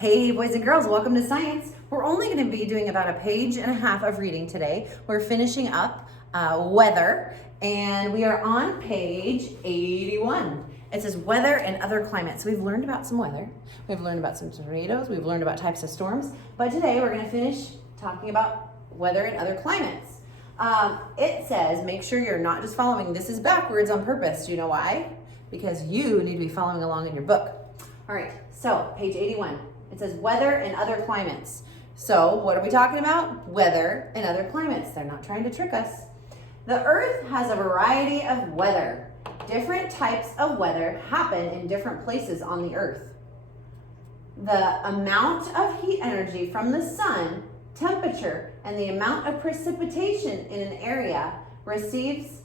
Hey boys and girls, welcome to Science. We're only going to be doing about a page and a half of reading today. We're finishing up weather, and we are on page 81. It says weather and other climates. We've learned about some weather. We've learned about some tornadoes. We've learned about types of storms. But today we're going to finish talking about weather and other climates. It says make sure you're not just following. This is backwards on purpose. Do you know why? Because you need to be following along in your book. All right, so page 81. It says weather and other climates. So what are we talking about? Weather and other climates. They're not trying to trick us. The earth has a variety of weather. Different types of weather happen in different places on the earth. The amount of heat energy from the sun, temperature, and the amount of precipitation in an area receives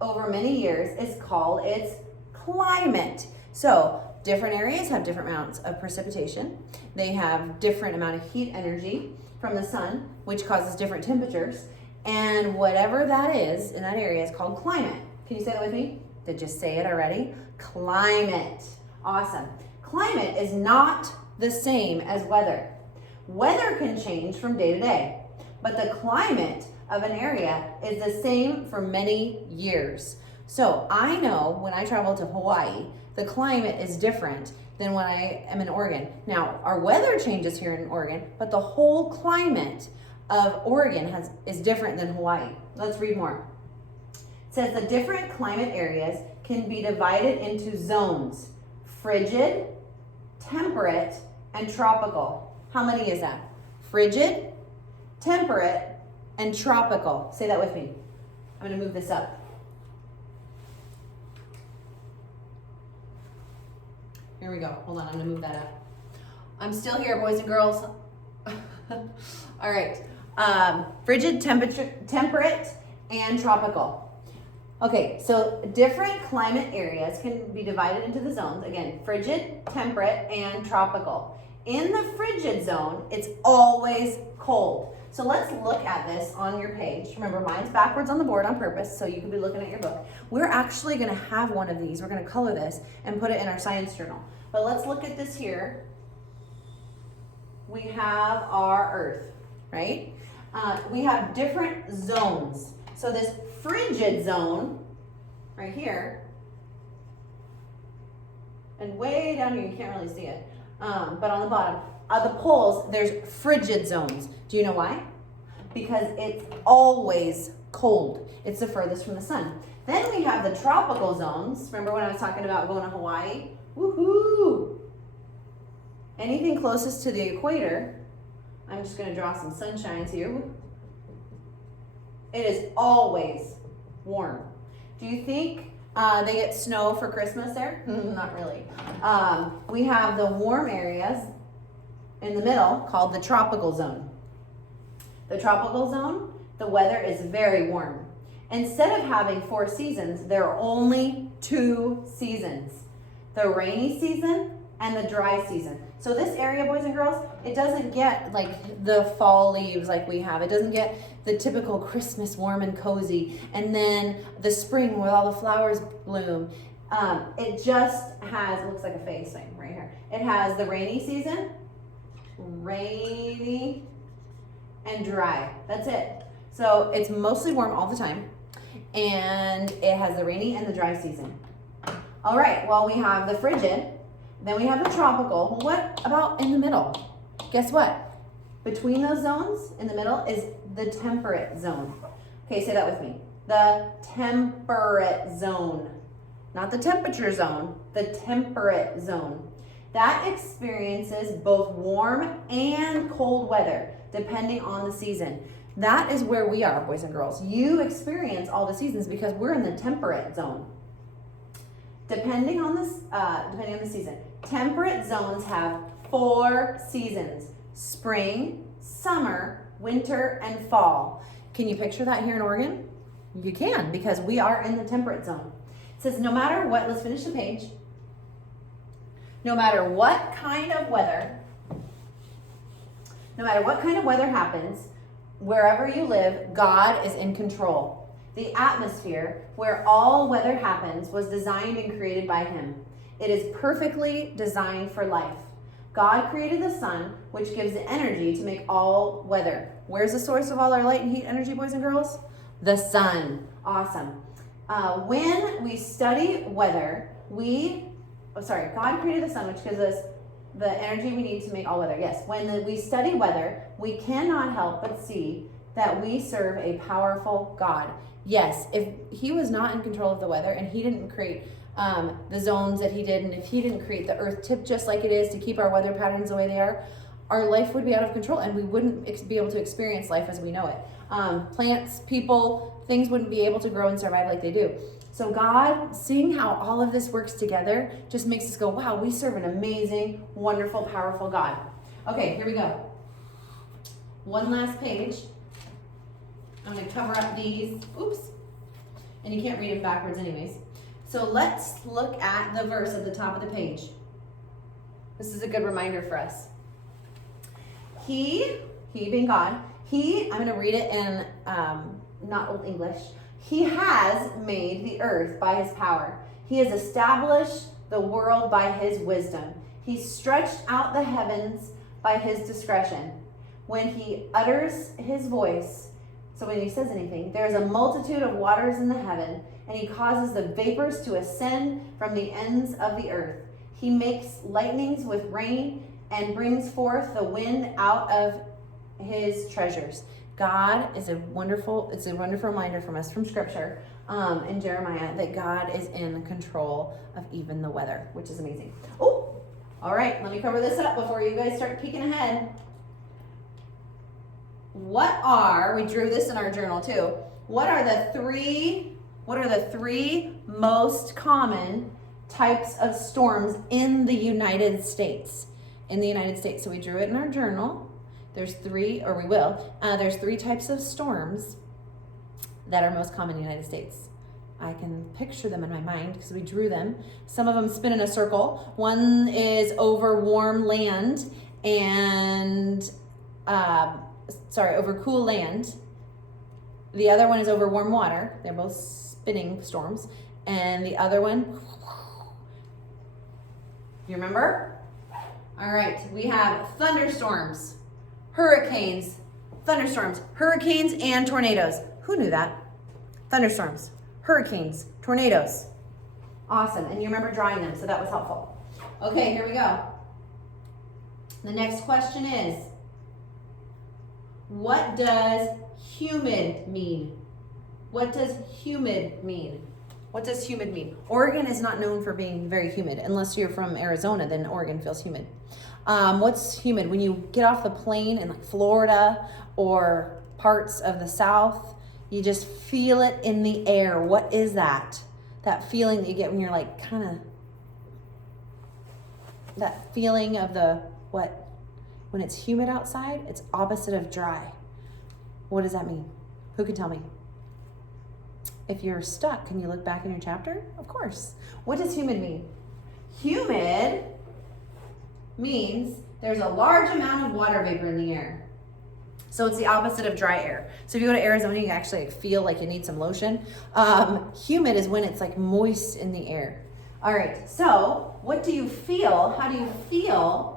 over many years is called its climate. So different areas have different amounts of precipitation. They have different amount of heat energy from the sun, which causes different temperatures. And whatever that is in that area is called climate. Can you say that with me? Did you say it already? Climate. Awesome. Climate is not the same as weather. Weather can change from day to day, but the climate of an area is the same for many years. So I know when I travel to Hawaii, the climate is different than when I am in Oregon. Now, our weather changes here in Oregon, but the whole climate of Oregon is different than Hawaii. Let's read more. It says the different climate areas can be divided into zones: frigid, temperate, and tropical. How many is that? Frigid, temperate, and tropical. Say that with me. I'm going to move this up. Here we go. Hold on, I'm gonna move that up. I'm still here, boys and girls. All right. Frigid, temperate, and tropical. Okay, so different climate areas can be divided into the zones. Again, frigid, temperate, and tropical. In the frigid zone, it's always cold. So let's look at this on your page. Remember, mine's backwards on the board on purpose, so you could be looking at your book. We're actually gonna have one of these. We're gonna color this and put it in our science journal. But let's look at this here. We have our Earth, right? We have different zones. So this frigid zone right here, and way down here, you can't really see it, but on the bottom, the poles, there's frigid zones. Do you know why? Because it's always cold. It's the furthest from the sun. Then we have the tropical zones. Remember when I was talking about going to Hawaii? Woohoo! Anything closest to the equator, I'm just going to draw some sunshines here. It is always warm. Do you think they get snow for Christmas there? Not really. We have the warm areas in the middle called the tropical zone. The tropical zone, the weather is very warm. Instead of having 4 seasons, there are only 2 seasons: the rainy season and the dry season. So this area, boys and girls, it doesn't get like the fall leaves like we have. It doesn't get the typical Christmas warm and cozy, and then the spring where all the flowers bloom. It just has, it looks like a face thing right here. It has the rainy season, rainy, and dry. That's it. So it's mostly warm all the time, and it has the rainy and the dry season. All right, well, we have the frigid, then we have the tropical. Well, what about in the middle? Guess what? Between those zones, in the middle, is the temperate zone. Okay, say that with me. The temperate zone. Not the temperature zone, the temperate zone. That experiences both warm and cold weather, depending on the season. That is where we are, boys and girls. You experience all the seasons because we're in the temperate zone. Depending on the season. Temperate zones have 4 seasons: spring, summer, winter, and fall. Can you picture that here in Oregon? You can, because we are in the temperate zone. It says no matter what, let's finish the page. No matter what kind of weather happens, wherever you live, God is in control. The atmosphere where all weather happens was designed and created by Him. It is perfectly designed for life. God created the sun, which gives the energy to make all weather. Where's the source of all our light and heat energy, boys and girls? The sun. Awesome. When we study weather, God created the sun, which gives us the energy we need to make all weather. Yes, when we study weather, we cannot help but see that we serve a powerful God. Yes, if he was not in control of the weather and he didn't create the zones that he did, and if he didn't create the earth tip just like it is to keep our weather patterns the way they are, our life would be out of control and we wouldn't be able to experience life as we know it. Plants, people, things wouldn't be able to grow and survive like they do. So God, seeing how all of this works together, just makes us go, wow, we serve an amazing, wonderful, powerful God. Okay, here we go. One last page. I'm going to cover up these. Oops. And you can't read them backwards anyways. So let's look at the verse at the top of the page. This is a good reminder for us. He being God, I'm going to read it in not Old English. He has made the earth by his power. He has established the world by his wisdom. He stretched out the heavens by his discretion. When he utters his voice, so when he says anything, there is a multitude of waters in the heaven, and he causes the vapors to ascend from the ends of the earth. He makes lightnings with rain and brings forth the wind out of his treasures. God is it's a wonderful reminder from us from scripture in Jeremiah that God is in control of even the weather, which is amazing. Oh, all right, let me cover this up before you guys start peeking ahead. We drew this in our journal too. What are the three most common types of storms in the United States? So we drew it in our journal. There's three types of storms that are most common in the United States. I can picture them in my mind because we drew them. Some of them spin in a circle. One is over warm land and, over cool land. The other one is over warm water. They're both spinning storms. And the other one, you remember? All right, we have thunderstorms, hurricanes, and tornadoes. Who knew that? Thunderstorms, hurricanes, tornadoes. Awesome, and you remember drawing them, so that was helpful. Okay, here we go. The next question is, what does humid mean? What does humid mean? Oregon is not known for being very humid. Unless you're from Arizona, then Oregon feels humid. What's humid? When you get off the plane in like Florida or parts of the South, you just feel it in the air. What is that? That feeling that you get when you're like that feeling of when it's humid outside, it's opposite of dry. What does that mean? Who can tell me? If you're stuck, can you look back in your chapter? Of course. What does humid mean? Humid means there's a large amount of water vapor in the air. So it's the opposite of dry air. So if you go to Arizona, you actually feel like you need some lotion. Humid is when it's like moist in the air. All right, so what do you feel? How do you feel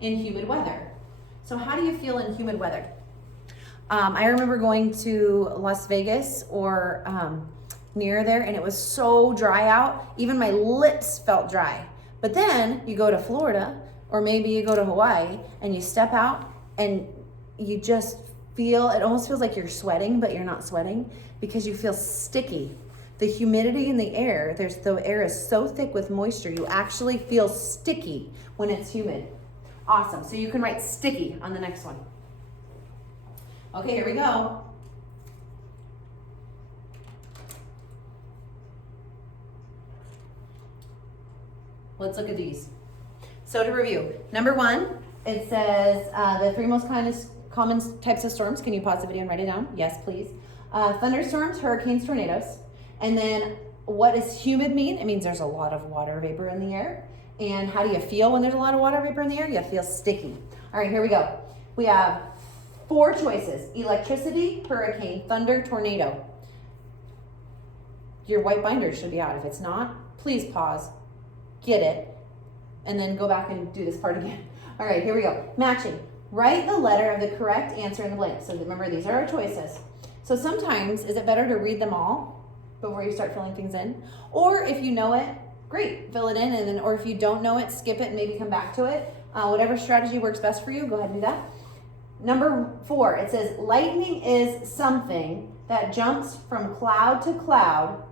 in humid weather? So how do you feel in humid weather? I remember going to Las Vegas or near there, and it was so dry out, even my lips felt dry. But then you go to Florida, or maybe you go to Hawaii, and you step out, and you just feel, it almost feels like you're sweating, but you're not sweating, because you feel sticky. The humidity in the air, the air is so thick with moisture, you actually feel sticky when it's humid. Awesome, so you can write sticky on the next one. Okay, here we go. Let's look at these. So to review, number one, it says the three most common types of storms. Can you pause the video and write it down? Yes, please. Thunderstorms, hurricanes, tornadoes. And then what does humid mean? It means there's a lot of water vapor in the air. And how do you feel when there's a lot of water vapor in the air? You feel sticky. All right, here we go. We have 4 choices: electricity, hurricane, thunder, tornado. Your white binder should be out. If it's not, please pause, get it, and then go back and do this part again. All right, here we go. Matching. Write the letter of the correct answer in the blank. So remember, these are our choices. So sometimes, is it better to read them all before you start filling things in? Or if you know it, great, fill it in, and then, or if you don't know it, skip it and maybe come back to it. Whatever strategy works best for you, go ahead and do that. Number 4, it says, lightning is something that jumps from cloud to cloud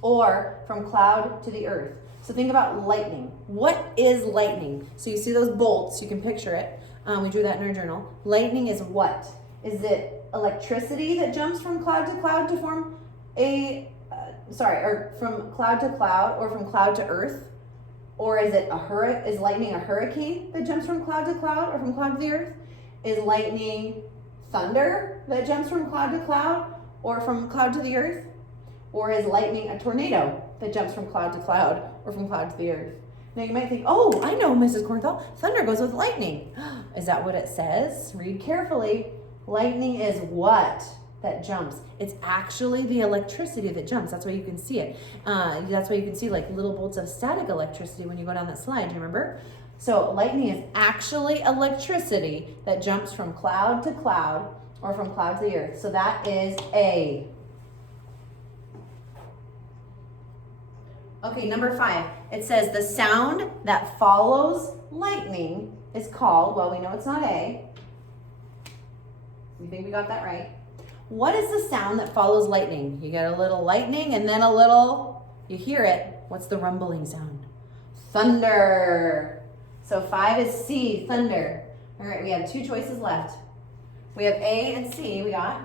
or from cloud to the earth. So think about lightning. What is lightning? So you see those bolts, you can picture it. We drew that in our journal. Lightning is what? Is it electricity that jumps from cloud to cloud to form or from cloud to cloud or from cloud to earth? Or is it is lightning a hurricane that jumps from cloud to cloud or from cloud to the earth? Is lightning thunder that jumps from cloud to cloud or from cloud to the earth? Or is lightning a tornado that jumps from cloud to cloud or from cloud to the earth? Now you might think, oh, I know, Mrs. Cornthal, thunder goes with lightning. Is that what it says? Read carefully. Lightning is what that jumps? It's actually the electricity that jumps. That's why you can see it. That's why you can see like little bolts of static electricity when you go down that slide. Do you remember? So lightning is actually electricity that jumps from cloud to cloud or from cloud to the earth. So that is A. Okay, number 5. It says the sound that follows lightning is called, well, we know it's not A. You think we got that right? What is the sound that follows lightning? You get a little lightning and then a little, you hear it. What's the rumbling sound? Thunder. So 5 is C, thunder. All right, we have 2 choices left. We have A and C, we got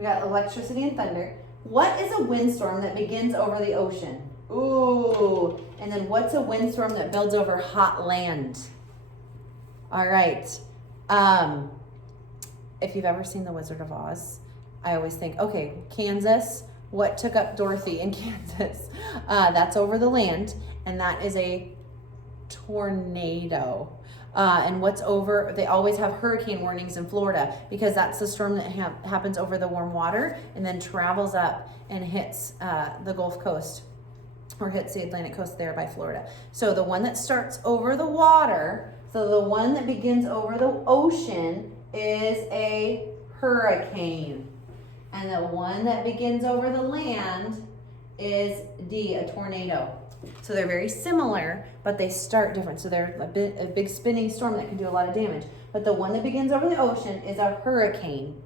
electricity and thunder. What is a windstorm that begins over the ocean? Ooh, and then what's a windstorm that builds over hot land? All right. If you've ever seen The Wizard of Oz, I always think, okay, Kansas, what took up Dorothy in Kansas? That's over the land, and that is a tornado. And what's over, they always have hurricane warnings in Florida because that's the storm that happens over the warm water and then travels up and hits the Gulf Coast or hits the Atlantic coast there by Florida. So the one that starts over the water, so the one that begins over the ocean is a hurricane. And the one that begins over the land is D, a tornado. So they're very similar, but they start different. So they're a big spinning storm that can do a lot of damage. But the one that begins over the ocean is a hurricane.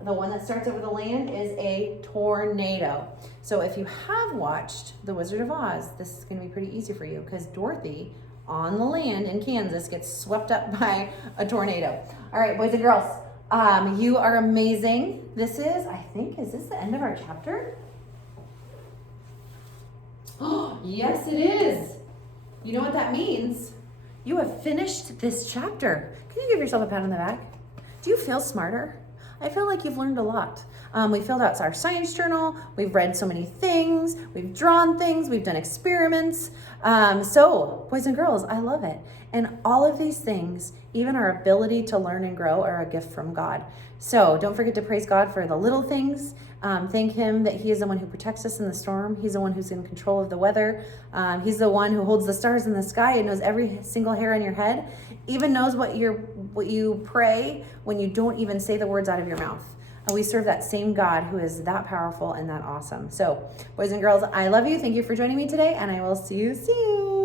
The one that starts over the land is a tornado. So if you have watched The Wizard of Oz, this is going to be pretty easy for you because Dorothy on the land in Kansas gets swept up by a tornado. All right, boys and girls, you are amazing. This is, I think, is this the end of our chapter? Oh, yes, it is. You know what that means? You have finished this chapter. Can you give yourself a pat on the back? Do you feel smarter? I feel like you've learned a lot. We filled out our science journal. We've read so many things. We've drawn things. We've done experiments. So, boys and girls, I love it. And all of these things, even our ability to learn and grow, are a gift from God. So don't forget to praise God for the little things. Thank Him that He is the one who protects us in the storm. He's the one who's in control of the weather. He's the one who holds the stars in the sky and knows every single hair on your head. Even knows what you pray when you don't even say the words out of your mouth. And we serve that same God who is that powerful and that awesome. So, boys and girls, I love you. Thank you for joining me today, and I will see you soon.